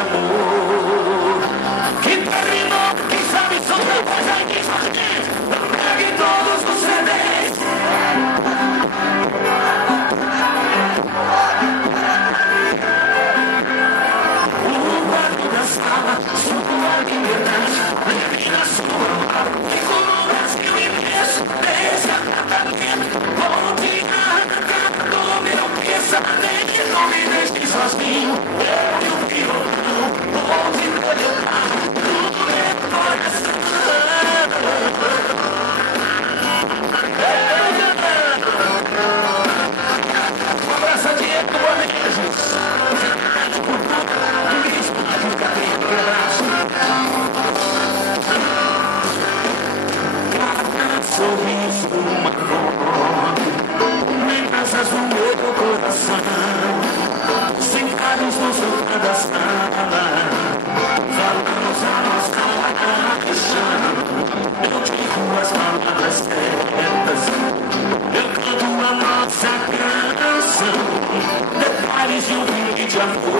amor que terminou, quem sabe só depois aí diz pegue todos os CDs. O barulho da sala, sua liberdade, leve na sua mão, e como o Brasil imenso, desde a Catarina, volte a arrancar do meu pensamento, não me deixe sozinho, eu e o violão, volte a tocar no meu coração. Um abraço a Diego Boanejos. Sorriso, uma foto, lembranças do meu coração, sentados no sofá da sala, falamos a nossa paixão. Eu digo as palavras certas, eu canto a nossa canção, detalhes de um vídeo de amor.